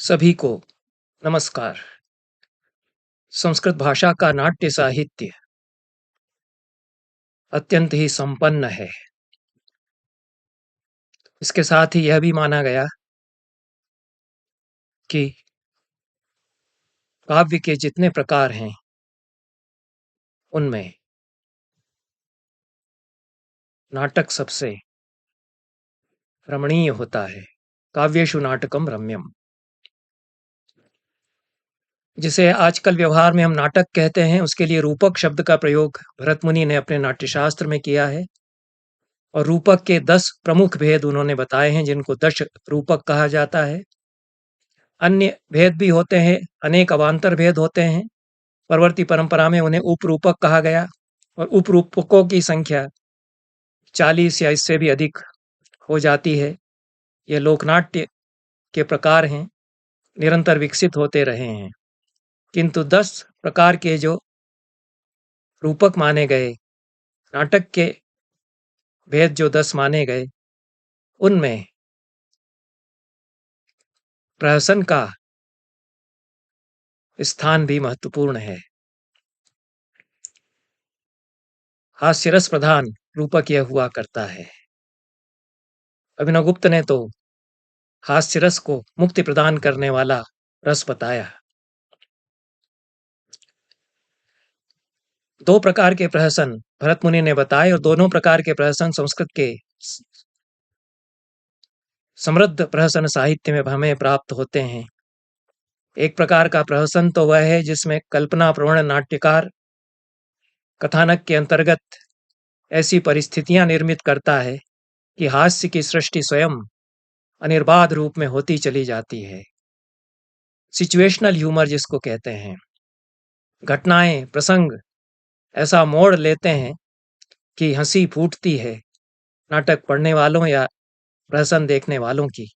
सभी को नमस्कार। संस्कृत भाषा का नाट्य साहित्य अत्यंत ही संपन्न है। इसके साथ ही यह भी माना गया कि काव्य के जितने प्रकार हैं उनमें नाटक सबसे रमणीय होता है। काव्येषु नाटकम रम्यम, जिसे आजकल व्यवहार में हम नाटक कहते हैं, उसके लिए रूपक शब्द का प्रयोग भरत मुनि ने अपने नाट्यशास्त्र में किया है। और रूपक के 10 प्रमुख भेद उन्होंने बताए हैं, जिनको दश रूपक कहा जाता है। अन्य भेद भी होते हैं, अनेक अवान्तर भेद होते हैं। परवर्ती परंपरा में उन्हें उपरूपक कहा गया और उपरूपकों की संख्या 40 या इससे भी अधिक हो जाती है। ये लोकनाट्य के प्रकार हैं, निरंतर विकसित होते रहे हैं। किंतु 10 प्रकार के जो रूपक माने गए, नाटक के भेद जो 10 माने गए, उनमें प्रहसन का स्थान भी महत्वपूर्ण है। हास्यरस प्रधान रूपक यह हुआ करता है। अभिनवगुप्त ने तो हास्यरस को मुक्ति प्रदान करने वाला रस बताया। 2 प्रकार के प्रहसन भरत मुनि ने बताए और दोनों प्रकार के प्रहसन संस्कृत के समृद्ध प्रहसन साहित्य में हमें प्राप्त होते हैं। एक प्रकार का प्रहसन तो वह है जिसमें कल्पना प्रवण नाट्यकार कथानक के अंतर्गत ऐसी परिस्थितियां निर्मित करता है कि हास्य की सृष्टि स्वयं अनिर्बाध रूप में होती चली जाती है। सिचुएशनल ह्यूमर जिसको कहते हैं। घटनाएं, प्रसंग ऐसा मोड़ लेते हैं कि हंसी फूटती है नाटक पढ़ने वालों या प्रहसन देखने वालों की।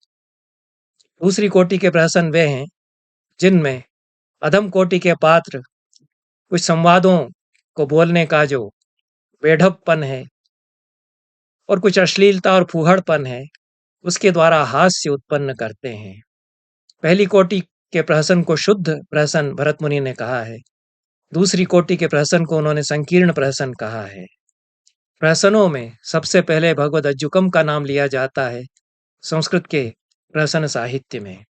दूसरी कोटि के प्रहसन वे हैं जिनमें अधम कोटि के पात्र कुछ संवादों को बोलने का जो बेढपपन है और कुछ अश्लीलता और फूहड़पन है, उसके द्वारा हास्य उत्पन्न करते हैं। पहली कोटि के प्रहसन को शुद्ध प्रहसन भरत मुनि ने कहा है। दूसरी कोटि के प्रहसन को उन्होंने संकीर्ण प्रहसन कहा है। प्रहसनों में सबसे पहले भगवद अज्जुकम का नाम लिया जाता है संस्कृत के प्रहसन साहित्य में।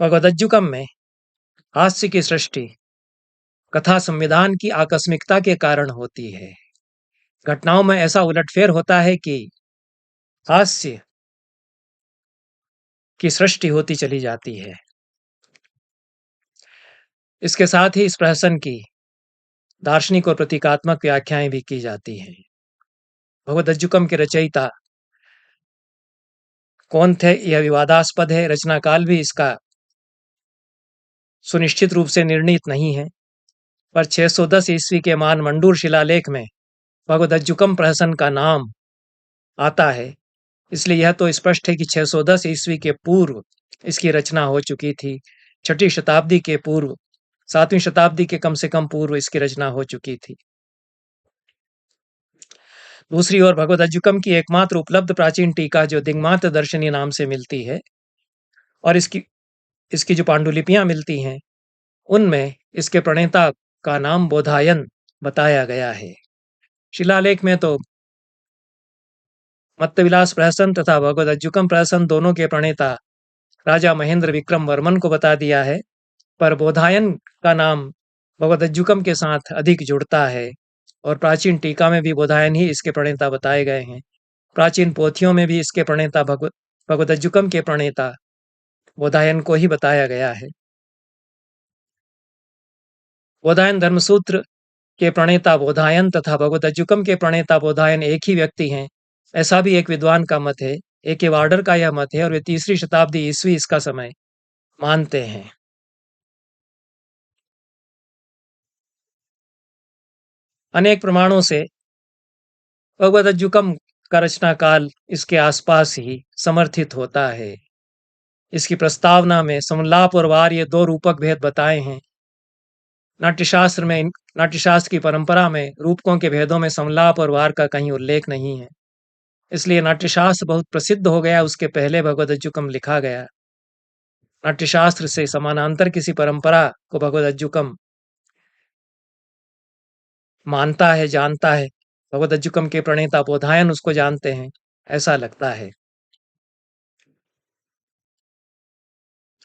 भगवद अज्जुकम में हास्य की सृष्टि कथा संविधान की आकस्मिकता के कारण होती है। घटनाओं में ऐसा उलटफेर होता है कि हास्य की सृष्टि होती चली जाती है। इसके साथ ही इस प्रहसन की दार्शनिक और प्रतीकात्मक व्याख्याएं भी की जाती हैं। भगवद अज्जुकम के रचयिता कौन थे यह विवादास्पद है। रचना काल भी इसका सुनिश्चित रूप से निर्णीत नहीं है, पर 610 ईस्वी के मानमंडूर शिलालेख में भगवद अज्जुकम प्रहसन का नाम आता है। इसलिए यह तो स्पष्ट है कि 610 ईस्वी के पूर्व इसकी रचना हो चुकी थी। 6ठी शताब्दी के पूर्व, 7वीं शताब्दी के कम से कम पूर्व इसकी रचना हो चुकी थी। दूसरी ओर भगवद अज्जुकम की एकमात्र उपलब्ध प्राचीन टीका जो दिग्मांत दर्शनी नाम से मिलती है और इसकी जो पांडुलिपियां मिलती हैं, उनमें इसके प्रणेता का नाम बोधायन बताया गया है। शिलालेख में तो मत्तविलास प्रहसन तथा भगवद अज्जुकम प्रहसन दोनों के प्रणेता राजा महेंद्र विक्रम वर्मन को बता दिया है, पर बोधायन का नाम भगवद अज्जुकम के साथ अधिक जुड़ता है और प्राचीन टीका में भी बोधायन ही इसके प्रणेता बताए गए हैं। प्राचीन पोथियों में भी इसके प्रणेता भगवद अज्जुकम के प्रणेता बोधायन को ही बताया गया है। बोधायन धर्मसूत्र के प्रणेता बोधायन तथा भगवद अज्जुकम के प्रणेता बोधायन एक ही व्यक्ति हैं, ऐसा भी एक विद्वान का मत है। एक वार्डर का यह मत है और वे 3री शताब्दी ईस्वी इसका समय मानते हैं। अनेक प्रमाणों से भगवद अज्जुकम का रचना काल इसके आसपास ही समर्थित होता है। इसकी प्रस्तावना में समलाप और वार ये 2 रूपक भेद बताए हैं। नाट्यशास्त्र की परंपरा में रूपकों के भेदों में समलाप और वार का कहीं उल्लेख नहीं है, इसलिए नाट्यशास्त्र बहुत प्रसिद्ध हो गया। उसके पहले भगवद अज्जुकम लिखा गया। नाट्यशास्त्र से समानांतर किसी परंपरा को भगवदज्जुकम मानता है, जानता है। भगवदज्जुकम के प्रणेता बोधायन उसको जानते हैं, ऐसा लगता है।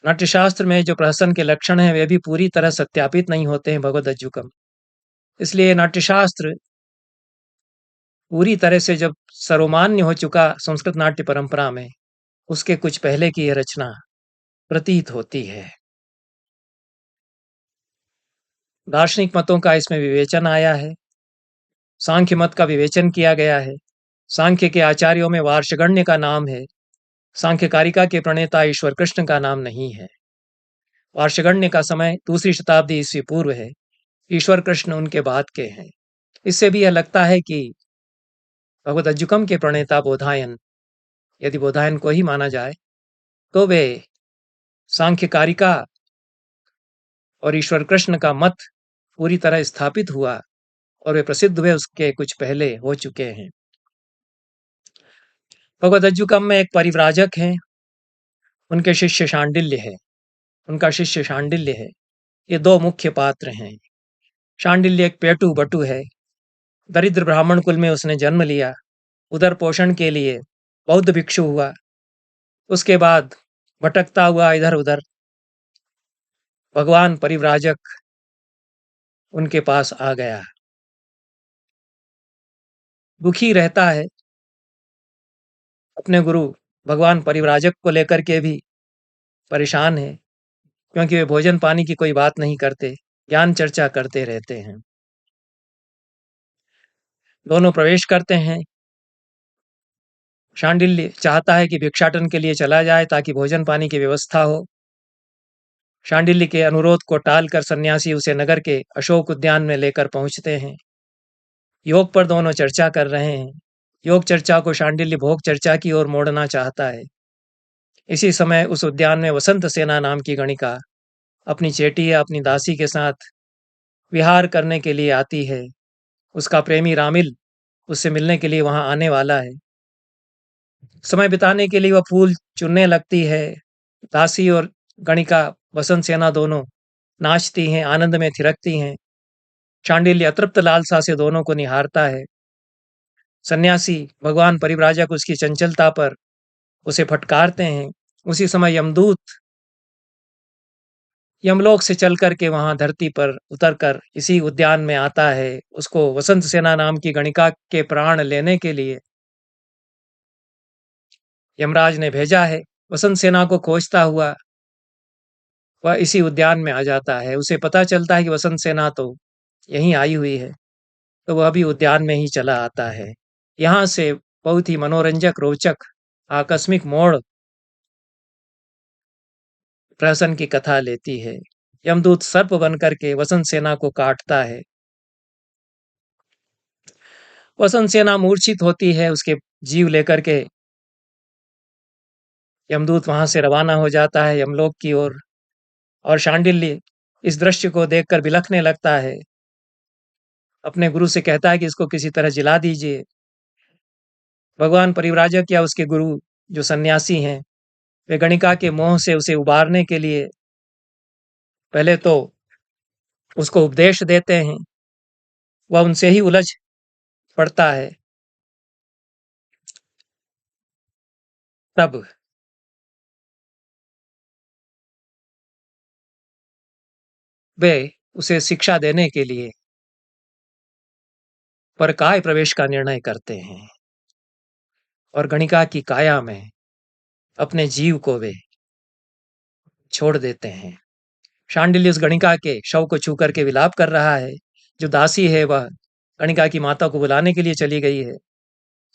नाट्यशास्त्र में जो प्रहसन के लक्षण हैं वे भी पूरी तरह सत्यापित नहीं होते हैं भगवदज्जुकम। इसलिए नाट्यशास्त्र पूरी तरह से जब सर्वमान्य हो चुका संस्कृत नाट्य परंपरा में, उसके कुछ पहले की यह रचना प्रतीत होती है। दार्शनिक मतों का इसमें विवेचन आया है, सांख्य मत का विवेचन किया गया है। सांख्य के आचार्यों में वार्षगण्य का नाम है, सांख्य कारिका के प्रणेता ईश्वर कृष्ण का नाम नहीं है। वार्षगण्य का समय 2री शताब्दी ईस्वी पूर्व है, ईश्वर कृष्ण उनके बाद के हैं। इससे भी यह लगता है कि भगवदज्जुकम के प्रणेता बोधायन, यदि बोधायन को ही माना जाए, तो वे सांख्य कारिका और ईश्वर कृष्ण का मत पूरी तरह स्थापित हुआ और वे प्रसिद्ध हुए उसके कुछ पहले हो चुके हैं। भगवदज्जुकम में एक परिव्राजक हैं, उनके शिष्य शांडिल्य है, उनका शिष्य शांडिल्य है। ये 2 मुख्य पात्र हैं। शांडिल्य एक पेटू बटू है, दरिद्र ब्राह्मण कुल में उसने जन्म लिया, उदर पोषण के लिए बौद्ध भिक्षु हुआ, उसके बाद भटकता हुआ इधर उधर भगवान परिव्राजक उनके पास आ गया। दुखी रहता है, अपने गुरु भगवान परिव्राजक को लेकर के भी परेशान है, क्योंकि वे भोजन पानी की कोई बात नहीं करते, ज्ञान चर्चा करते रहते हैं। दोनों प्रवेश करते हैं। शांडिल्य चाहता है कि भिक्षाटन के लिए चला जाए ताकि भोजन पानी की व्यवस्था हो। शांडिल्य के अनुरोध को टालकर सन्यासी उसे नगर के अशोक उद्यान में लेकर पहुंचते हैं। योग पर दोनों चर्चा कर रहे हैं। योग चर्चा को शांडिल्य भोग चर्चा की ओर मोड़ना चाहता है। इसी समय उस उद्यान में वसंत सेना नाम की गणिका अपनी चेटी या अपनी दासी के साथ विहार करने के लिए आती है। उसका प्रेमी रामिल उससे मिलने के लिए वहां आने वाला है। समय बिताने के लिए वह फूल चुनने लगती है। दासी और गणिका वसंत सेना दोनों नाचती हैं, आनंद में थिरकती हैं। शांडिल्य अतृप्त लालसा से दोनों को निहारता है। सन्यासी भगवान परिव्राजक उसकी चंचलता पर उसे फटकारते हैं। उसी समय यमदूत यमलोक से चल करके वहां धरती पर उतरकर इसी उद्यान में आता है। उसको वसंत सेना नाम की गणिका के प्राण लेने के लिए यमराज ने भेजा है। वसंत सेना को खोजता हुआ वह इसी उद्यान में आ जाता है। उसे पता चलता है कि वसंत सेना तो यहीं आई हुई है, तो वह भी उद्यान में ही चला आता है। यहाँ से बहुत ही मनोरंजक, रोचक, आकस्मिक मोड़ प्रहसन की कथा लेती है। यमदूत सर्प बनकर के वसंत सेना को काटता है। वसंत सेना मूर्छित होती है, उसके जीव लेकर के यमदूत वहां से रवाना हो जाता है यमलोक की ओर। और शांडिल्य इस दृश्य को देखकर बिलखने लगता है। अपने गुरु से कहता है कि इसको किसी तरह जिला दीजिए। भगवान परिव्राजक या उसके गुरु जो सन्यासी हैं, वे गणिका के मोह से उसे उबारने के लिए पहले तो उसको उपदेश देते हैं। वह उनसे ही उलझ पड़ता है। तब वे उसे शिक्षा देने के लिए परकाय प्रवेश का निर्णय करते हैं और गणिका की काया में अपने जीव को वे छोड़ देते हैं। शांडिल्य उस गणिका के शव को छू करके विलाप कर रहा है। जो दासी है वह गणिका की माता को बुलाने के लिए चली गई है।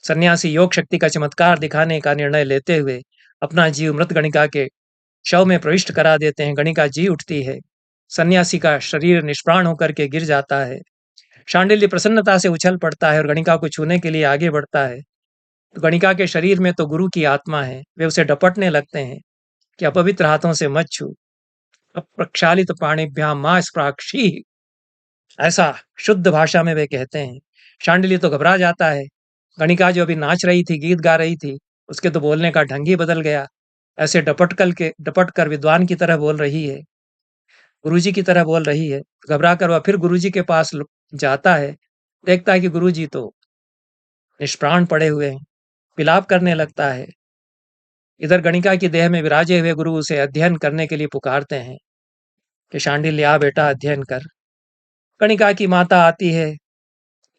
सन्यासी योग शक्ति का चमत्कार दिखाने का निर्णय लेते हुए अपना जीव मृत गणिका के शव में प्रविष्ट करा देते हैं। गणिका जी उठती है। सन्यासी का शरीर निष्प्राण होकर के गिर जाता है। शांडिल्य प्रसन्नता से उछल पड़ता है और गणिका को छूने के लिए आगे बढ़ता है। तो गणिका के शरीर में तो गुरु की आत्मा है। वे उसे डपटने लगते हैं कि अपवित्र हाथों से मत छू, अप्रक्षालित पाणिभ्याम मा स्प्राक्षी, ऐसा शुद्ध भाषा में वे कहते हैं। शांडिल्य तो घबरा जाता है। गणिका जो अभी नाच रही थी, गीत गा रही थी, उसके तो बोलने का ढंग ही बदल गया। ऐसे डपट कर विद्वान की तरह बोल रही है, गुरुजी की तरह बोल रही है। घबरा कर वह फिर गुरुजी के पास जाता है, देखता है कि गुरुजी तो निष्प्राण पड़े हुए हैं, विलाप करने लगता है। इधर गणिका की देह में विराजे हुए गुरु उसे अध्ययन करने के लिए पुकारते हैं कि शांडिल्य आ बेटा अध्ययन कर। गणिका की माता आती है,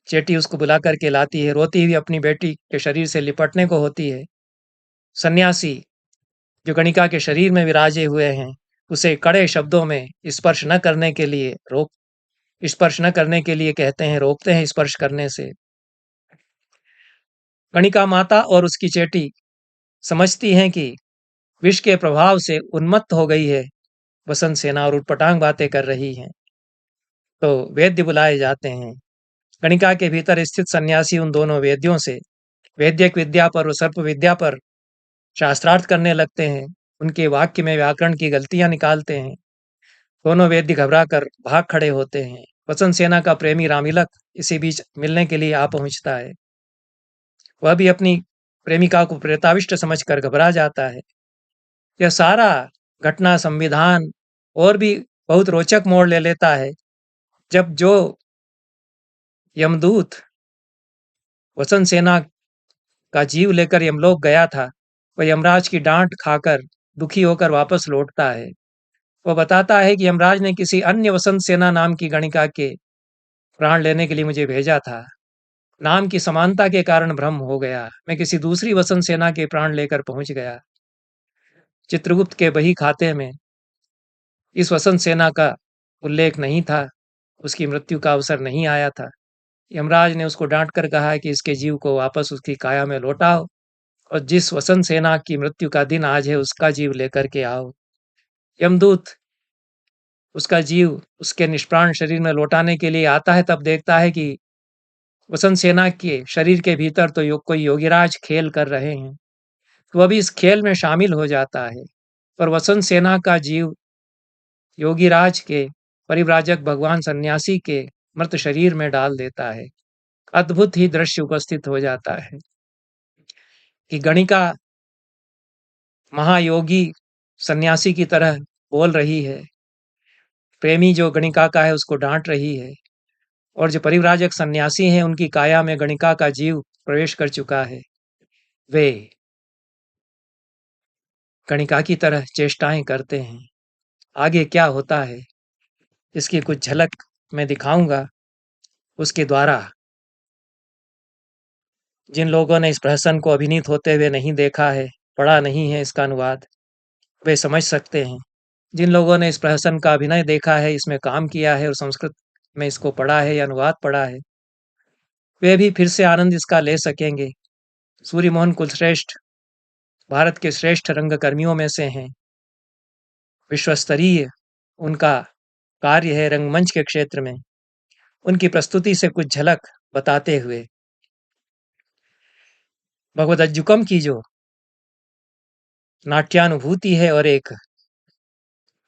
चेटी उसको बुला करके लाती है, रोती हुई अपनी बेटी के शरीर से लिपटने को होती है। सन्यासी जो गणिका के शरीर में विराजे हुए हैं, उसे कड़े शब्दों में स्पर्श न करने के लिए कहते हैं, रोकते हैं स्पर्श करने से। गणिका माता और उसकी चेटी समझती हैं कि विष के प्रभाव से उन्मत्त हो गई है वसंत सेना और उटपटांग बातें कर रही हैं। तो वैद्य बुलाए जाते हैं। गणिका के भीतर स्थित सन्यासी उन दोनों वेद्यों से वैद्यक विद्या पर और सर्प विद्या पर शास्त्रार्थ करने लगते हैं। उनके वाक्य में व्याकरण की गलतियां निकालते हैं। दोनों वेद्य घबरा कर भाग खड़े होते हैं। वसंत सेना का प्रेमी रामिलक इसी बीच मिलने के लिए आ पहुंचता है। वह भी अपनी प्रेमिका को प्रेताविष्ट समझकर घबरा जाता है। यह सारा घटना संविधान और भी बहुत रोचक मोड़ ले लेता है जब जो यमदूत वसंत सेना का जीव लेकर यमलोक गया था, वह यमराज की डांट खाकर दुखी होकर वापस लौटता है। वह बताता है कि यमराज ने किसी अन्य वसंत सेना नाम की गणिका के प्राण लेने के लिए मुझे भेजा था। नाम की समानता के कारण भ्रम हो गया, मैं किसी दूसरी वसंत सेना के प्राण लेकर पहुंच गया। चित्रगुप्त के बही खाते में इस वसंत सेना का उल्लेख नहीं था, उसकी मृत्यु का अवसर नहीं आया था। यमराज ने उसको डांट कर कहा कि इसके जीव को वापस उसकी काया में लौटाओ और जिस वसंत सेना की मृत्यु का दिन आज है उसका जीव लेकर के आओ। यमदूत उसका जीव उसके निष्प्राण शरीर में लौटाने के लिए आता है, तब देखता है कि वसंत सेना के शरीर के भीतर तो कोई योगीराज खेल कर रहे हैं। तो वह भी इस खेल में शामिल हो जाता है और वसंत सेना का जीव योगीराज के परिव्राजक भगवान सन्यासी के मृत शरीर में डाल देता है। अद्भुत ही दृश्य उपस्थित हो जाता है कि गणिका महायोगी सन्यासी की तरह बोल रही है, प्रेमी जो गणिका का है उसको डांट रही है, और जो परिव्राजक सन्यासी हैं उनकी काया में गणिका का जीव प्रवेश कर चुका है। वे गणिका की तरह चेष्टाएं करते हैं। आगे क्या होता है इसकी कुछ झलक मैं दिखाऊंगा। उसके द्वारा जिन लोगों ने इस प्रहसन को अभिनीत होते हुए नहीं देखा है, पढ़ा नहीं है इसका अनुवाद, वे समझ सकते हैं। जिन लोगों ने इस प्रहसन का अभिनय देखा है, इसमें काम किया है और संस्कृत में इसको पढ़ा है या अनुवाद पढ़ा है, वे भी फिर से आनंद इसका ले सकेंगे। सूर्य मोहन कुलश्रेष्ठ भारत के श्रेष्ठ रंगकर्मियों में से हैं। विश्वस्तरीय उनका कार्य है रंगमंच के क्षेत्र में। उनकी प्रस्तुति से कुछ झलक बताते हुए भगवदज्जुकम की जो नाट्यानुभूति है और एक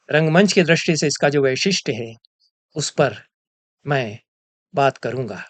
रंगमंच की दृष्टि से इसका जो वैशिष्ट्य है, उस पर मैं बात करूंगा।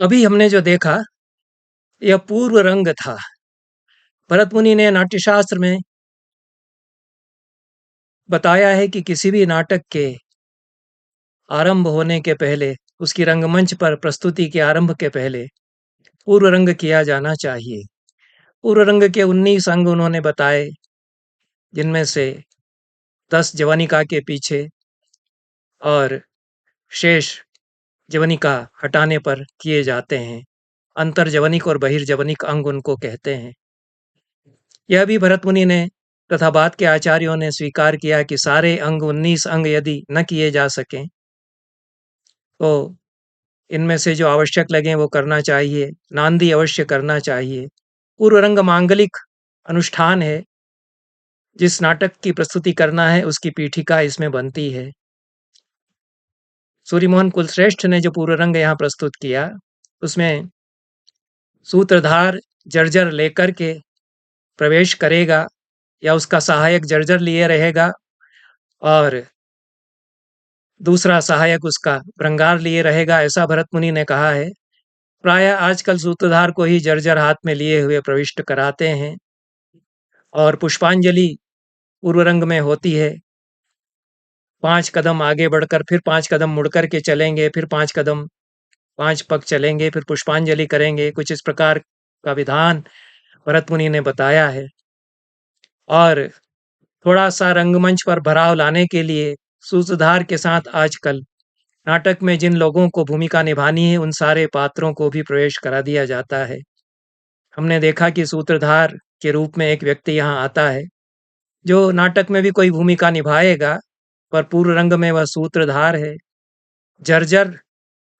अभी हमने जो देखा यह पूर्व रंग था। भरत मुनि ने नाट्यशास्त्र में बताया है कि किसी भी नाटक के आरंभ होने के पहले, उसकी रंगमंच पर प्रस्तुति के आरंभ के पहले पूर्व रंग किया जाना चाहिए। पूर्व रंग के 19 अंग उन्होंने बताए, जिनमें से 10 जवनिका के पीछे और शेष जवनिका हटाने पर किए जाते हैं। अंतर्जवनिक और बहिर्जवनिक अंग उनको कहते हैं। यह भी भरत मुनि ने तथा बाद के आचार्यों ने स्वीकार किया कि सारे अंग 19 अंग यदि न किए जा सकें तो इनमें से जो आवश्यक लगे वो करना चाहिए। नांदी अवश्य करना चाहिए। पूर्व रंग मांगलिक अनुष्ठान है। जिस नाटक की प्रस्तुति करना है उसकी पीठिका इसमें बनती है। सूर्यमोहन कुलश्रेष्ठ ने जो पूर्व रंग यहाँ प्रस्तुत किया उसमें सूत्रधार जर्जर लेकर के प्रवेश करेगा या उसका सहायक जर्जर लिए रहेगा और दूसरा सहायक उसका भृंगार लिए रहेगा, ऐसा भरत मुनि ने कहा है। प्राय आजकल सूत्रधार को ही जर्जर हाथ में लिए हुए प्रविष्ट कराते हैं और पुष्पांजलि पूर्व रंग में होती है। 5 कदम आगे बढ़कर फिर 5 कदम मुड़कर के चलेंगे, फिर 5 कदम 5 पग चलेंगे, फिर पुष्पांजलि करेंगे। कुछ इस प्रकार का विधान भरत मुनि ने बताया है। और थोड़ा-सा रंगमंच पर भराव लाने के लिए सूत्रधार के साथ आजकल नाटक में जिन लोगों को भूमिका निभानी है, उन सारे पात्रों को भी प्रवेश करा दिया जाता है। हमने देखा कि सूत्रधार के रूप में एक व्यक्ति यहाँ आता है, जो नाटक में भी कोई भूमिका निभाएगा, पर पूर्व रंग में वह सूत्रधार है। जर्जर,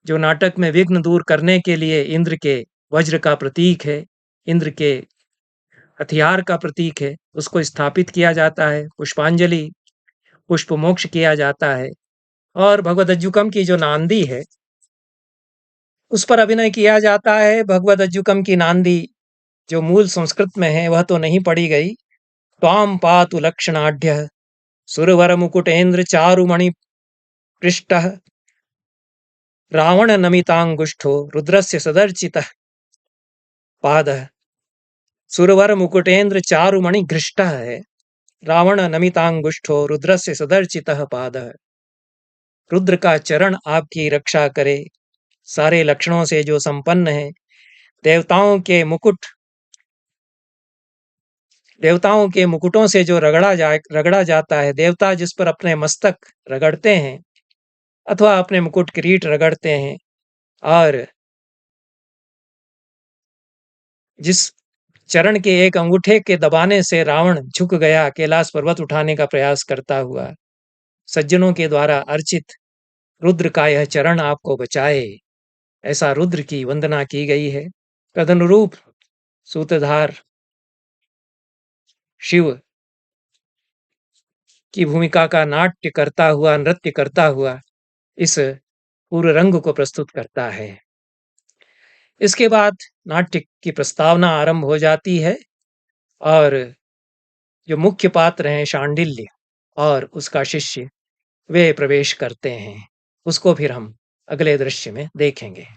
जो नाटक में विघ्न दूर करने के लिए इंद्र के वज्र का प्रतीक है, इंद्र के हथियार का प्रतीक है, उसको स्थापित किया जाता है। पुष्पांजलि, पुष्प मोक्ष किया जाता है। और भगवद अज्जुकम की जो नांदी है उस पर अभिनय किया जाता है। भगवद अज्जुकम की नांदी जो मूल संस्कृत में है वह तो नहीं पढ़ी गई। त्वाम पातु लक्षणाढ्य सुरवर मुकुटेन्द्र चारुमणि पृष्ठः रावण नमितांगुष्ठो रुद्रस्य सदर्चितः पादः। सुरवर मुकुटेन्द्र चारुमणि घृष्टः है, रावण नमितांगुष्ठो रुद्रस्य सदर्चितः पादः। रुद्र का चरण आपकी रक्षा करे, सारे लक्षणों से जो संपन्न है। देवताओं के मुकुटों से जो रगड़ा जाता है, देवता जिस पर अपने मस्तक रगड़ते हैं अथवा अपने मुकुट किरीट रगड़ते हैं, और जिस चरण के एक अंगूठे के दबाने से रावण झुक गया कैलाश पर्वत उठाने का प्रयास करता हुआ, सज्जनों के द्वारा अर्चित रुद्र का यह चरण आपको बचाए, ऐसा रुद्र की वंदना की गई है। तदनुरूप सूत्रधार शिव की भूमिका का नाट्य करता हुआ, नृत्य करता हुआ इस पूर्व रंग को प्रस्तुत करता है। इसके बाद नाट्य की प्रस्तावना आरंभ हो जाती है और जो मुख्य पात्र हैं शांडिल्य और उसका शिष्य, वे प्रवेश करते हैं। उसको फिर हम अगले दृश्य में देखेंगे।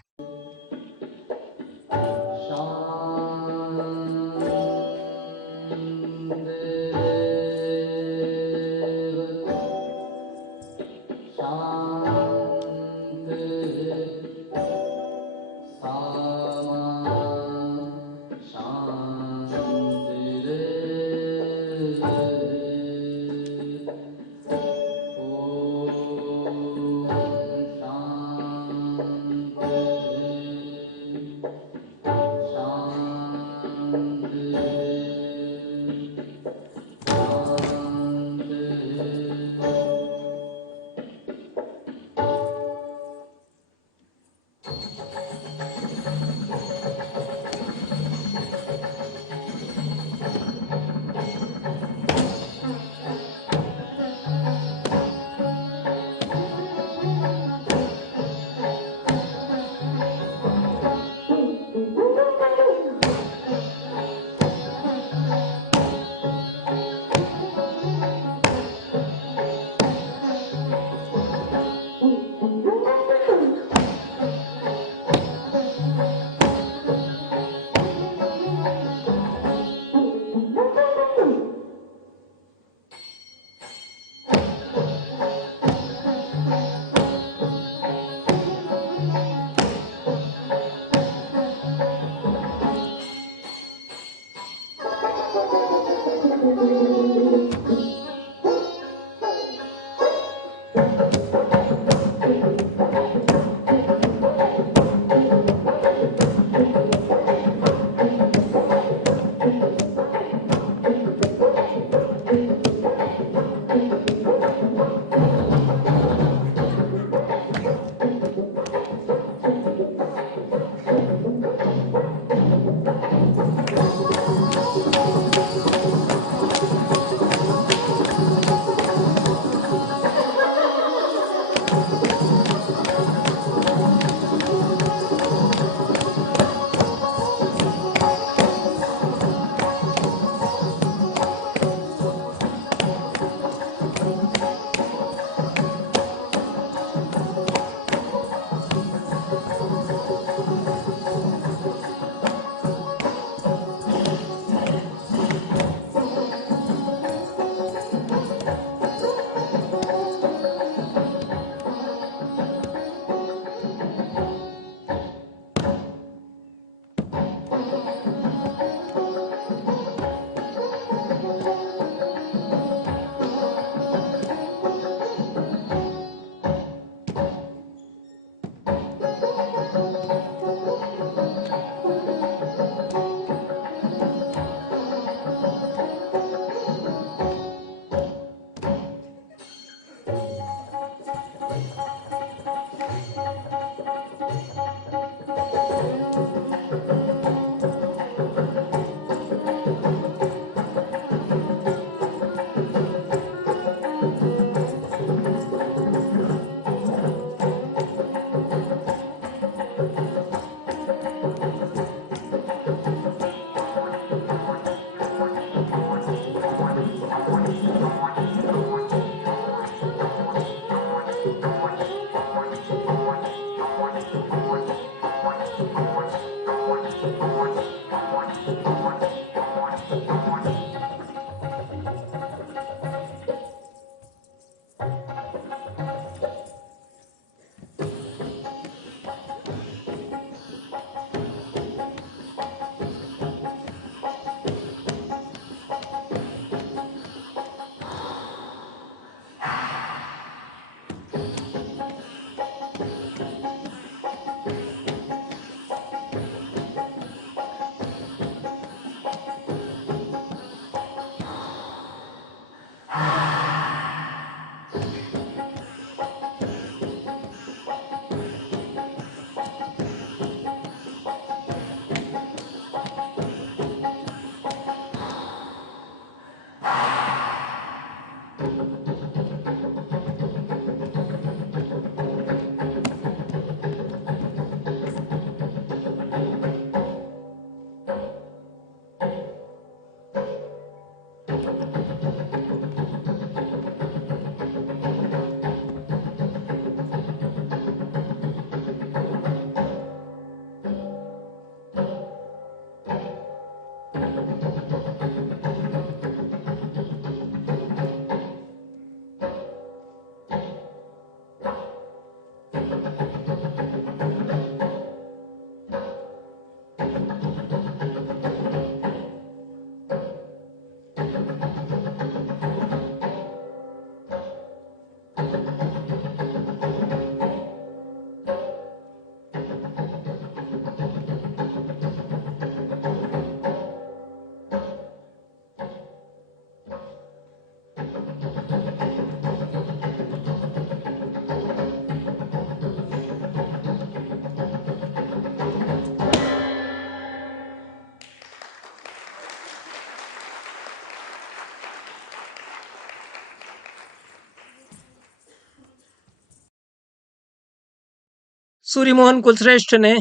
सूर्यमोहन कुलश्रेष्ठ ने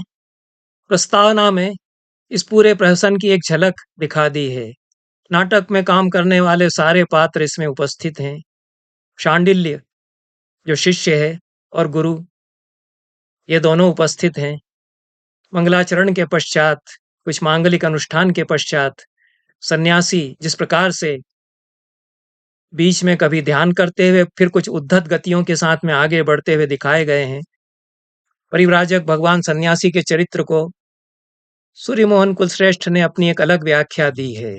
प्रस्तावना में इस पूरे प्रहसन की एक झलक दिखा दी है। नाटक में काम करने वाले सारे पात्र इसमें उपस्थित हैं। शांडिल्य जो शिष्य है और गुरु, ये दोनों उपस्थित हैं। मंगलाचरण के पश्चात, कुछ मांगलिक अनुष्ठान के पश्चात सन्यासी जिस प्रकार से बीच में कभी ध्यान करते हुए फिर कुछ उद्धत गतियों के साथ में आगे बढ़ते हुए दिखाए गए हैं, परिव्राजक भगवान सन्यासी के चरित्र को सूर्यमोहन कुलश्रेष्ठ ने अपनी एक अलग व्याख्या दी है।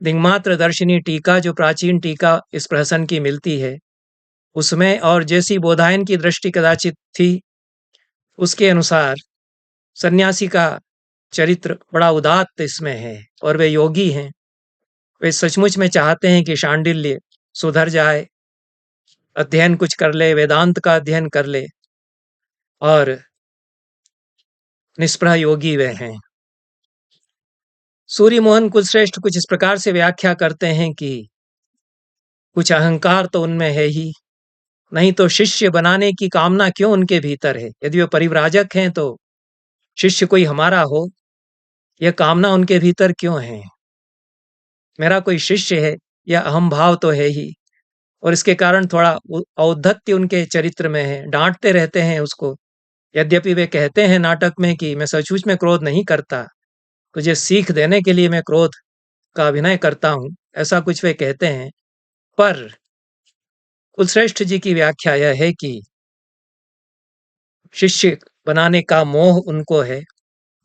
दिंगमात्र दर्शिनी टीका, जो प्राचीन टीका इस प्रहसन की मिलती है, उसमें और जैसी बोधायन की दृष्टि कदाचित थी, उसके अनुसार सन्यासी का चरित्र बड़ा उदात्त इसमें है और वे योगी हैं। वे सचमुच में चाहते हैं कि शांडिल्य सुधर जाए, अध्ययन कुछ कर ले, वेदांत का अध्ययन कर ले, और निष्प्रह योगी वे हैं। सूर्य मोहन कुलश्रेष्ठ कुछ इस प्रकार से व्याख्या करते हैं कि कुछ अहंकार तो उनमें है ही, नहीं तो शिष्य बनाने की कामना क्यों उनके भीतर है? यदि वे परिव्राजक हैं तो शिष्य कोई हमारा हो, यह कामना उनके भीतर क्यों है? मेरा कोई शिष्य है, यह अहम भाव तो है ही, और इसके कारण थोड़ा औद्धत्य उनके चरित्र में है, डांटते रहते हैं उसको। यद्यपि वे कहते हैं नाटक में कि मैं सचमुच में क्रोध नहीं करता, तुझे सीख देने के लिए मैं क्रोध का अभिनय करता हूं, ऐसा कुछ वे कहते हैं। पर कुलश्रेष्ठ जी की व्याख्या यह है कि शिष्य बनाने का मोह उनको है,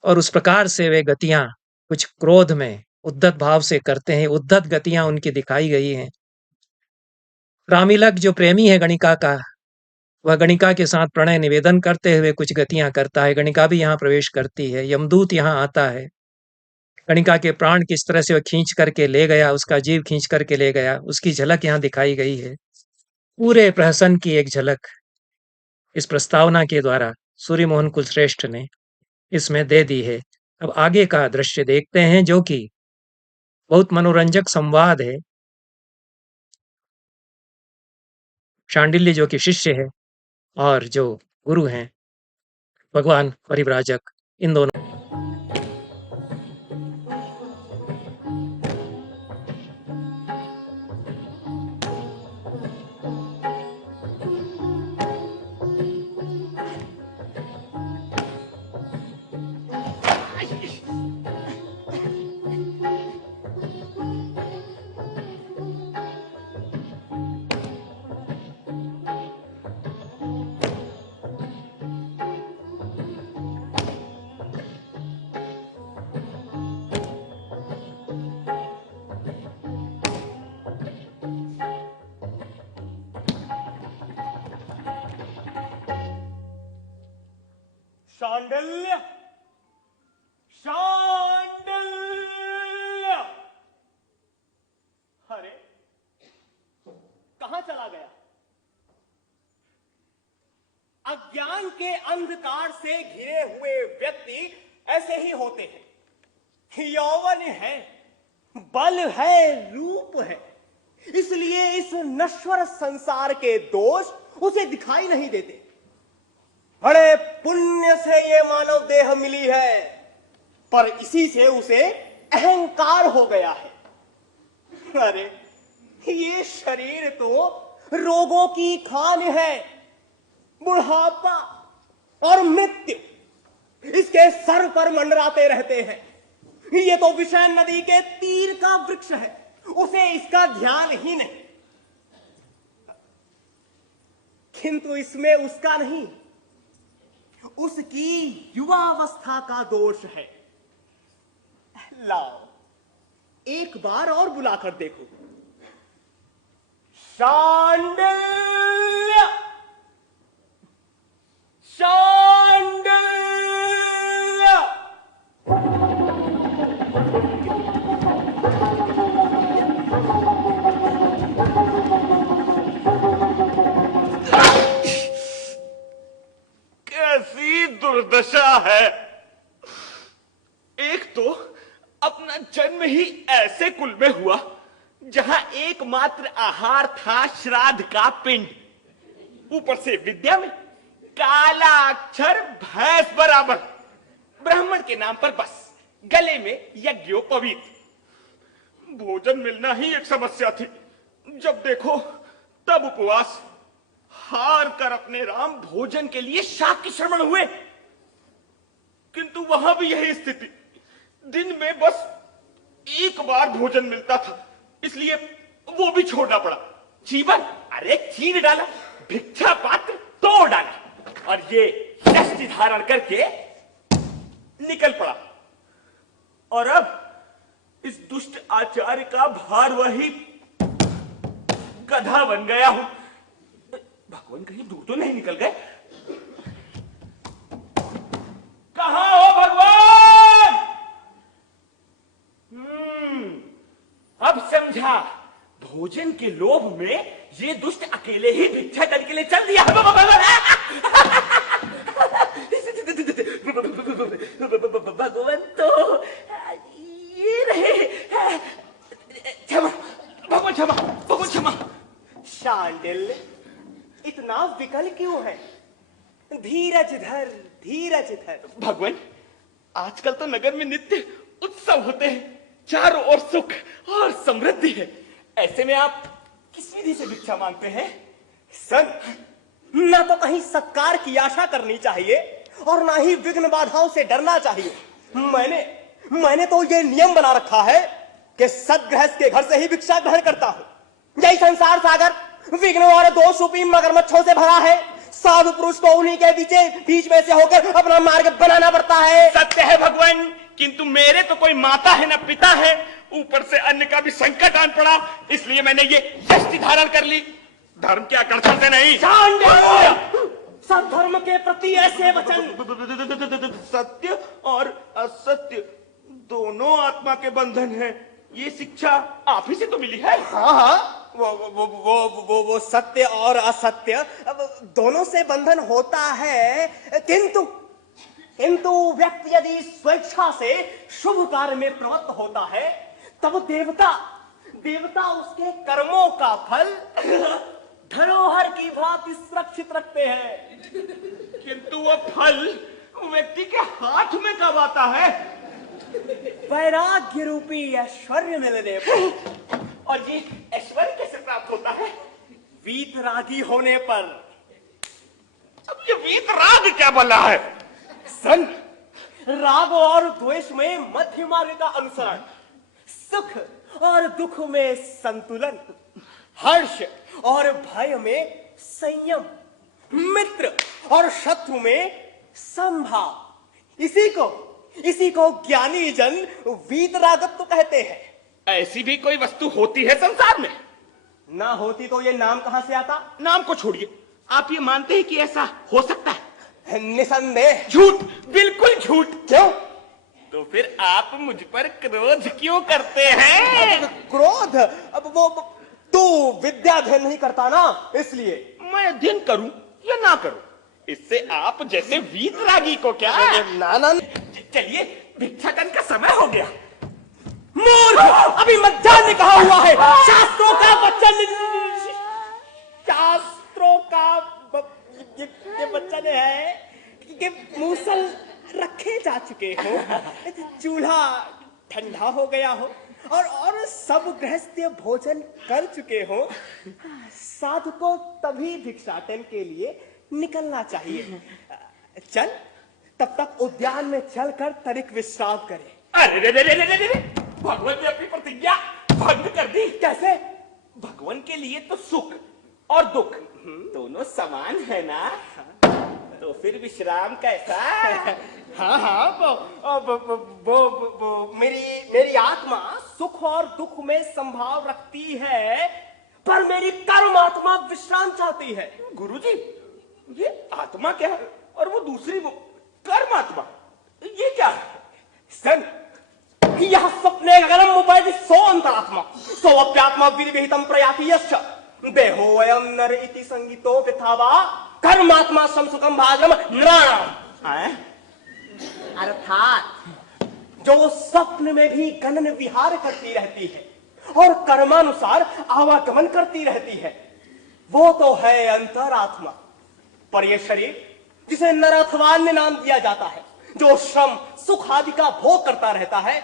और उस प्रकार से वे गतियां कुछ क्रोध में उद्धत भाव से करते हैं। उद्धत गतियां उनकी दिखाई गई हैं। रामिलक जो प्रेमी है गणिका का, वह गणिका के साथ प्रणय निवेदन करते हुए कुछ गतियां करता है। गणिका भी यहाँ प्रवेश करती है। यमदूत यहाँ आता है। गणिका के प्राण किस तरह से वह खींच करके ले गया, उसका जीव खींच करके ले गया, उसकी झलक यहाँ दिखाई गई है। पूरे प्रहसन की एक झलक इस प्रस्तावना के द्वारा सूर्य मोहन कुलश्रेष्ठ ने इसमें दे दी है। अब आगे का दृश्य देखते हैं, जो कि बहुत मनोरंजक संवाद है। शांडिल्य जो कि शिष्य है और जो गुरु हैं भगवान परिव्राजक, इन दोनों। शांडिल्य, शांडिल्य! अरे कहां चला गया? अज्ञान के अंधकार से घिरे हुए व्यक्ति ऐसे ही होते हैं। यौवन है, बल है, रूप है, इसलिए इस नश्वर संसार के दोष उसे दिखाई नहीं देते। बड़े पुण्य से ये मानव देह मिली है, पर इसी से उसे अहंकार हो गया है। अरे ये शरीर तो रोगों की खान है, बुढ़ापा और मृत्यु इसके सर पर मंडराते रहते हैं। ये तो विषय नदी के तीर का वृक्ष है, उसे इसका ध्यान ही नहीं। किंतु इसमें उसका नहीं, उसकी युवावस्था का दोष है। लाओ एक बार और बुलाकर देखो। शांडिल्य, शांडिल्य! कैसी दुर्दशा है। एक तो अपना जन्म ही ऐसे कुल में हुआ जहां एकमात्र आहार था श्राद्ध का पिंड, ऊपर से विद्या में काला अक्षर भैंस बराबर, ब्राह्मण के नाम पर बस गले में यज्ञोपवीत। भोजन मिलना ही एक समस्या थी। जब देखो तब उपवास, हार कर अपने राम भोजन के लिए शाक्य श्रमण हुए, किंतु वहां भी यही स्थिति। दिन में बस एक बार भोजन मिलता था, इसलिए वो भी छोड़ना पड़ा। जीवन अरे चीर डाला, भिक्षा पात्र तोड़ डाला, और ये यष्टि धारण करके निकल पड़ा। और अब इस दुष्ट आचार्य का भार वही गधा बन गया हूं। भगवान कहीं दूर तो नहीं निकल गए? कहां हो भगवान? अब समझा, भोजन के लोभ में ये दुष्ट अकेले ही भिक्षा करने के लिए चल दिया। भगवान तो ये रहे। क्षमा भगवान, क्षमा भगवान, क्षमा। शांडिल, इतना विकल क्यों है? धीरज धर, धीरज धर। भगवान, आजकल तो नगर में नित्य उत्सव होते हैं, चारों ओर सुख और समृद्धि है। ऐसे में आप किस विधि से भिक्षा मांगते हैं? सन, ना तो कहीं सत्कार की आशा करनी चाहिए और ना ही विघ्न बाधाओं से डरना चाहिए। मैंने तो ये नियम बना रखा है कि सद्गृहस्थ के घर से ही भिक्षा ग्रहण करता हूं। यही संसार सागर विघ्न और दोष रूपी मगरमच्छों से भरा है। साधु पुरुष को उन्हीं के बीच में से होकर अपना मार्ग बनाना पड़ता है। सत्य है भगवान, किंतु मेरे तो कोई माता है न पिता है, ऊपर से अन्न का भी संकट आन पड़ा, इसलिए मैंने ये यष्टि धारण कर ली। धर्म के आकर्षण से नहीं। सद्धर्म के प्रति ऐसे वचन। सत्य और असत्य दोनों आत्मा के बंधन है, ये शिक्षा आप ही से तो मिली है। हाँ, वो सत्य और असत्य दोनों से बंधन होता है, किंतु व्यक्ति यदि स्वेच्छा से शुभ कार्य में प्रवृत्त होता है तब देवता उसके कर्मों का फल धरोहर की भांति सुरक्षित रखते हैं। किंतु वो फल व्यक्ति के हाथ में कब आता है? वैराग्य रूपी ऐश्वर्य मिलने पर। और ये ऐश्वर्य कैसे प्राप्त होता है? वीतरागी होने पर। अब ये वीतराग क्या बोला है? सन, राग और द्वेष में मध्य मार्ग का अनुसरण, सुख और दुख में संतुलन, हर्ष और भय में संयम, मित्र और शत्रु में संभाव, इसी को ज्ञानी जन वीतरागत्व कहते हैं। ऐसी भी कोई वस्तु होती है संसार में? ना होती तो ये नाम कहां से आता? नाम को छोड़िए, आप ये मानते हैं कि ऐसा हो सकता है? निसंदेह। झूठ, बिल्कुल झूठ। क्यों? तो फिर आप मुझ पर क्रोध क्यों करते हैं? क्रोध? अब वो तू विद्या अध्ययन नहीं करता ना, इसलिए। मैं अध्ययन करूं या ना करूं, इससे आप जैसे वीतरागी को क्या? ना चलिए, भिक्षाटन का समय हो गया। मूर्ख, अभी मध्याह्न कहा हुआ है। शास्त्रों का वचन, शास्त्रों का ये वचन है कि मूसल रखे जा चुके हो, चूल्हा ठंडा हो गया हो और सब गृहस्थी भोजन कर चुके हो। साधु को तभी भिक्षाटन के लिए निकलना चाहिए। चल, तब तक उद्यान में चलकर तनिक विश्राम करें। अरे भगवान ने अपनी प्रतिज्ञा भंग कर दी। कैसे? भगवान के लिए तो सुख और दुख दोनों समान है ना, तो फिर विश्राम कैसा? हाँ, वो मेरी आत्मा सुख और दुख में संभाव रखती है, पर मेरी कर्म आत्मा विश्राम चाहती है। गुरुजी, ये आत्मा क्या है और वो दूसरी वो कर्म आत्मा, ये क्या है? सन, यह स्वप्ने गगनम उपैति सो अंतरात्मा सो अप्यात्मा विनिविहितम प्रयाति यश्च देहो अयं नर इति संगीतो विथावा कर्मात्मा समसुखम भागम नृणाम। अर्थात जो स्वप्न में भी गगन विहार करती रहती है और कर्मानुसार आवागमन करती रहती है, वो तो है अंतरात्मा। पर यह शरीर जिसे नर अथवा अन्य नाम दिया जाता है, जो श्रम सुख आदि का भोग करता रहता है,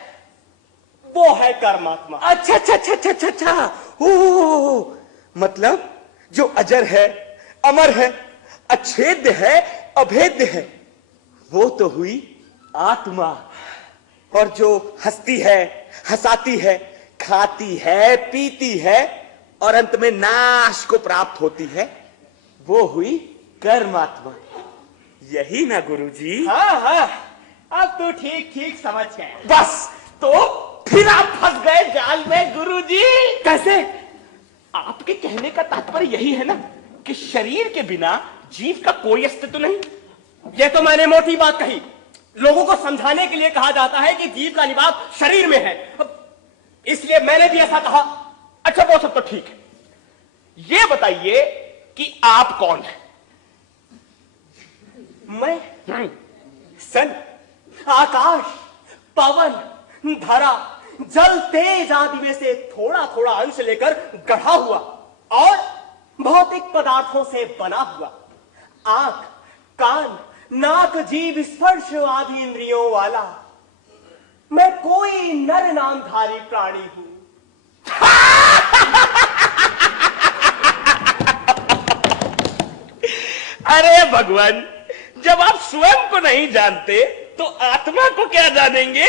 वो है कर्मात्मा। अच्छा। ओह, मतलब जो अजर है, अमर है, अच्छेद्य है, अभेद्य है, वो तो हुई आत्मा। और जो हंसती है, हंसाती है, खाती है, पीती है और अंत में नाश को प्राप्त होती है, वो हुई कर्मात्मा। यही ना गुरुजी? हाँ, अब तो ठीक समझ गए। बस, तो फिर आप फंस गए जाल में गुरुजी। कैसे? आपके कहने का तात्पर्य यही है ना कि शरीर के बिना जीव का कोई अस्तित्व नहीं। यह तो मैंने मोटी बात कही। लोगों को समझाने के लिए कहा जाता है कि जीव का निवास शरीर में है, इसलिए मैंने भी ऐसा कहा। अच्छा वो सब तो ठीक है, ये बताइए कि आप कौन है? मैं सन, आकाश, पवन, धरा, जल, तेज आदि में से थोड़ा थोड़ा अंश लेकर गढ़ा हुआ और भौतिक पदार्थों से बना हुआ, आंख, कान, नाक, जीभ, स्पर्श आदि इंद्रियों वाला मैं कोई नर नामधारी प्राणी हूं। अरे भगवान, जब आप स्वयं को नहीं जानते तो आत्मा को क्या जानेंगे?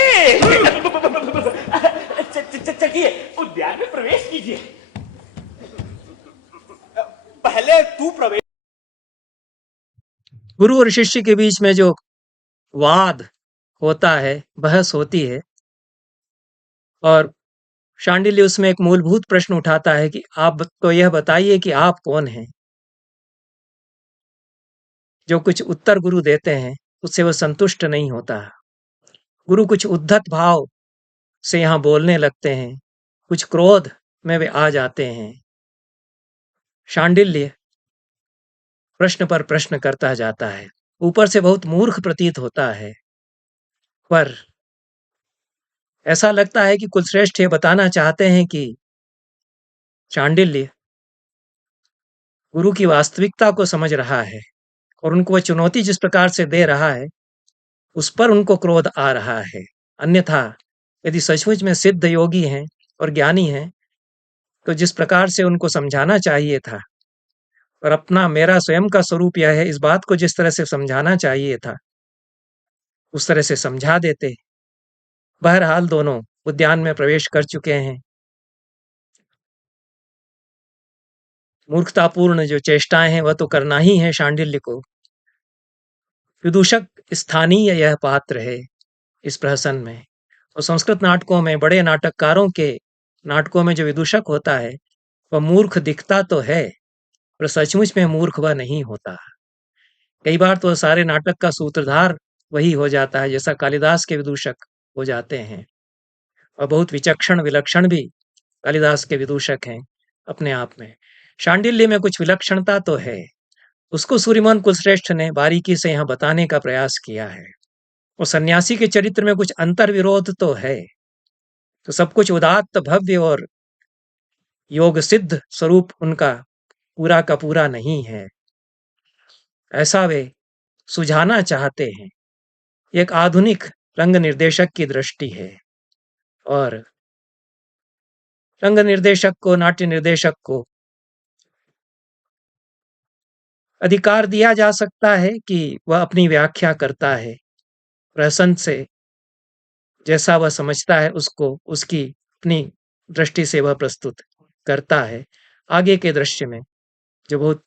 चलिए उद्यान में प्रवेश कीजिए। पहले तू प्रवेश। गुरु और शिष्य के बीच में जो वाद होता है, बहस होती है, और शांडिल्य उसमें एक मूलभूत प्रश्न उठाता है कि आप तो यह बताइए कि आप कौन हैं। जो कुछ उत्तर गुरु देते हैं उससे वह संतुष्ट नहीं होता। गुरु कुछ उद्धत भाव से यहाँ बोलने लगते हैं, कुछ क्रोध में वे आ जाते हैं। शांडिल्य प्रश्न पर प्रश्न करता जाता है, ऊपर से बहुत मूर्ख प्रतीत होता है, पर ऐसा लगता है कि कुलश्रेष्ठ ये बताना चाहते हैं कि शांडिल्य गुरु की वास्तविकता को समझ रहा है और उनको वह चुनौती जिस प्रकार से दे रहा है उस पर उनको क्रोध आ रहा है। अन्यथा यदि सचमुच में सिद्ध योगी हैं और ज्ञानी हैं तो जिस प्रकार से उनको समझाना चाहिए था और अपना मेरा स्वयं का स्वरूप यह है इस बात को जिस तरह से समझाना चाहिए था उस तरह से समझा देते। बहरहाल दोनों उद्यान में प्रवेश कर चुके हैं। मूर्खतापूर्ण जो चेष्टाएं हैं वह तो करना ही है शांडिल्य को। विदूषक स्थानीय यह पात्र है इस प्रहसन में, और संस्कृत नाटकों में बड़े नाटककारों के नाटकों में जो विदूषक होता है वह मूर्ख दिखता तो है पर सचमुच में मूर्ख वह नहीं होता। कई बार तो सारे नाटक का सूत्रधार वही हो जाता है, जैसा कालिदास के विदूषक हो जाते हैं, और बहुत विचक्षण विलक्षण भी कालिदास के विदूषक हैं अपने आप में। शांडिल्य में कुछ विलक्षणता तो है, उसको सूर्यमोहन कुलश्रेष्ठ ने बारीकी से यहाँ बताने का प्रयास किया है। और सन्यासी के चरित्र में कुछ अंतर विरोध तो है, तो सब कुछ उदात्त भव्य और योग सिद्ध स्वरूप उनका पूरा का पूरा नहीं है, ऐसा वे सुझाना चाहते हैं। एक आधुनिक रंग निर्देशक की दृष्टि है, और रंग निर्देशक को, नाट्य निर्देशक को अधिकार दिया जा सकता है कि वह अपनी व्याख्या करता है, प्रहसन से जैसा वह समझता है उसको उसकी अपनी दृष्टि से वह प्रस्तुत करता है। आगे के दृश्य में जो बहुत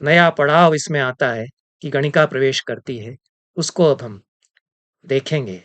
नया पड़ाव इसमें आता है कि गणिका प्रवेश करती है, उसको अब हम देखेंगे।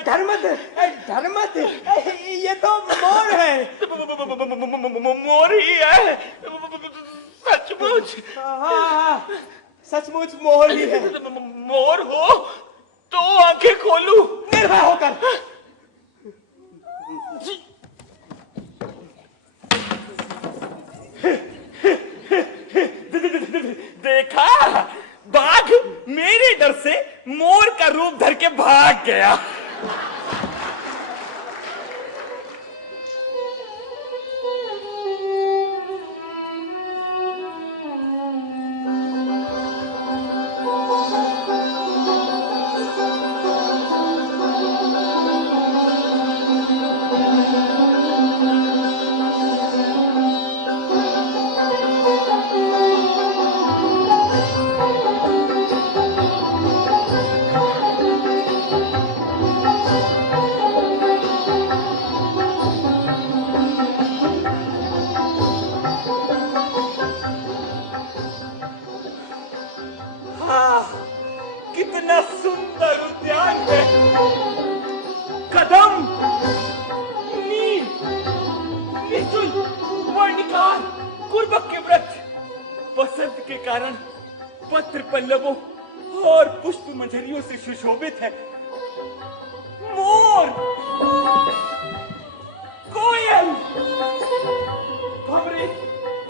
धर्मत, धर्मत, ये तो मोर है। मोर ही है, सचमुच। हाँ, सचमुच मोर ही है। मोर हो तो आंखें खोलूं। निर्भय होकर। देखा, बाघ मेरे डर से मोर का रूप धर के भाग गया। कितना सुंदर उद्यान है। कदम, नीम, निचुल, वर्णिकार, कुर्बक के वृक्ष बसंत के कारण पत्र पल्लवों और पुष्प मंजरियों से सुशोभित है। मोर, कोयल, भंवरे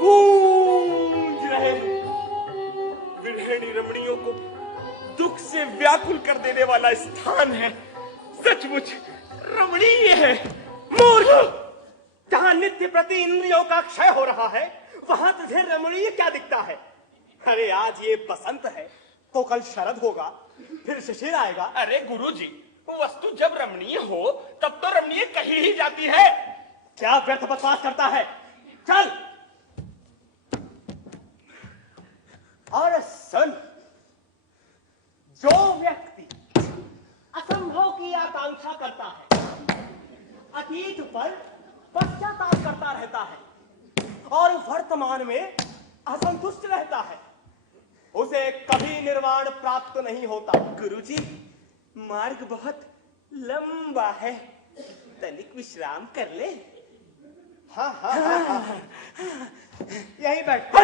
गूंज रहे हैं। विरहिणी रमणियों को दुख से व्याकुल कर देने वाला स्थान है। सचमुच रमणीय है। मोर, जहां नित्य प्रति इंद्रियों का क्षय हो रहा है, वहां तुझे रमणीय क्या दिखता है? अरे आज ये बसंत है तो कल शरद होगा, फिर शिशिर आएगा। अरे गुरुजी, वस्तु जब रमणीय हो तब तो रमणीय कही ही जाती है। क्या व्यर्थ बकवास करता है? चल। और सुन, जो व्यक्ति असंभव की आकांक्षा करता है, अतीत पर पश्चाताप करता रहता है और वर्तमान में असंतुष्ट रहता है, उसे कभी निर्वाण प्राप्त नहीं होता। गुरुजी, मार्ग बहुत लंबा है, तनिक विश्राम कर ले। हाँ हाँ हाँ, हाँ। यही बैठ।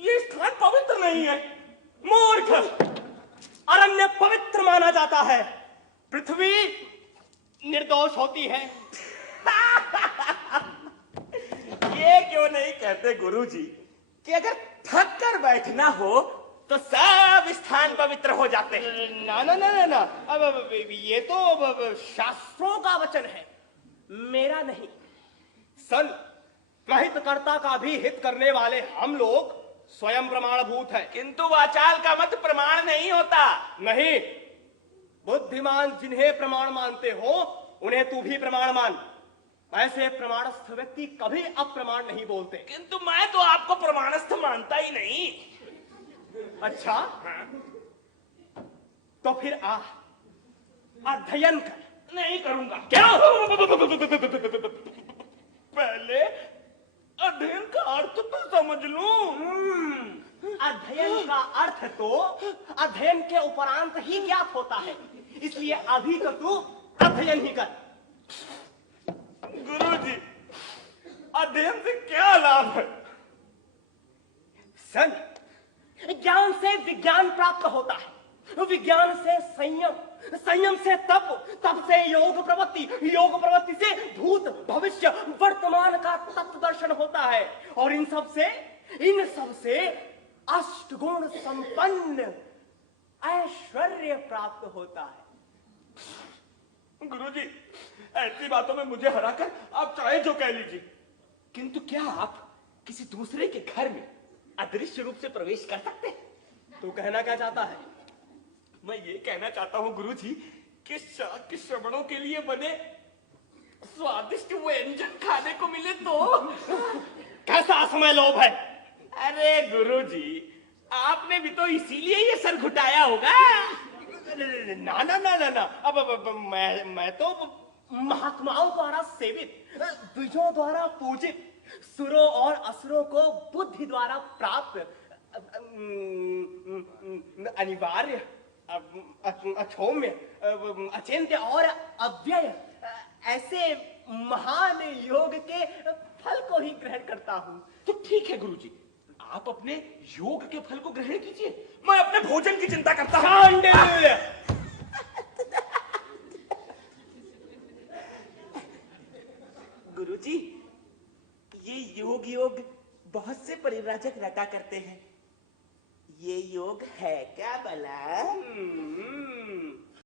ये स्थान पवित्र नहीं है। मूर्ख, अरण्य पवित्र माना जाता है, पृथ्वी निर्दोष होती है। ये क्यों नहीं कहते गुरुजी कि अगर थक कर बैठना हो तो सब स्थान पवित्र हो जाते हैं। ना ना ना ना ना, अब ये तो अब शास्त्रों का वचन है, मेरा नहीं। सन प्रहितकर्ता का भी हित करने वाले हम लोग स्वयं प्रमाणभूत है। किंतु वाचाल का मत प्रमाण नहीं होता। नहीं, बुद्धिमान जिन्हें प्रमाण मानते हो उन्हें तू भी प्रमाण मान। ऐसे प्रमाणस्थ व्यक्ति कभी अप्रमाण नहीं बोलते। किंतु मैं तो आपको प्रमाणस्थ मानता ही नहीं। अच्छा, तो फिर आ अध्ययन कर। नहीं करूंगा। क्या? पहले अध्ययन का अर्थ तो समझ लूं। अध्ययन का अर्थ तो अध्ययन के उपरांत ही ज्ञात होता है, इसलिए अभी तो तू अध्ययन ही कर। गुरुजी, अध्ययन से क्या लाभ है? सन, ज्ञान से विज्ञान प्राप्त होता है, विज्ञान से संयम, संयम से तप, तप से योग प्रवृत्ति, योग प्रवृत्ति से भूत भविष्य वर्तमान का तत्व दर्शन होता है, और इन सब से अष्टगुण संपन्न ऐश्वर्य प्राप्त होता है। गुरुजी, ऐसी बातों में मुझे हराकर आप चाहे जो कह लीजिए, किंतु क्या आप किसी दूसरे के घर में अदृश्य रूप से प्रवेश कर सकते हैं? तू कहना क्या चाहता है? मैं ये कहना चाहता हूँ गुरुजी कि शाक्य श्रवणों के लिए बने स्वादिष्ट व्यंजन खाने को मिले तो। कैसा असमय लोभ है? अरे गुरुजी, आपने भी तो इसीलिए ये सर घुटाया होगा। ना ना ना ना ना, अब मैं तो महात्माओं द्वारा सेवित, द्विजों द्वारा पूजित, सुरों और असुरों को बुद्धि द्वारा प्राप्त अनिवार्य, अक्षौम्य, अचिंत्य और अव्यय, ऐसे महान योग के फल को ही ग्रहण करता हूं। तो ठीक है गुरुजी, आप अपने योग के फल को ग्रहण कीजिए, मैं अपने भोजन की चिंता करता हूं। शांडिल्य! गुरुजी, ये योग बहुत से परिव्राजक रटा करते हैं, ये योग है क्या भला?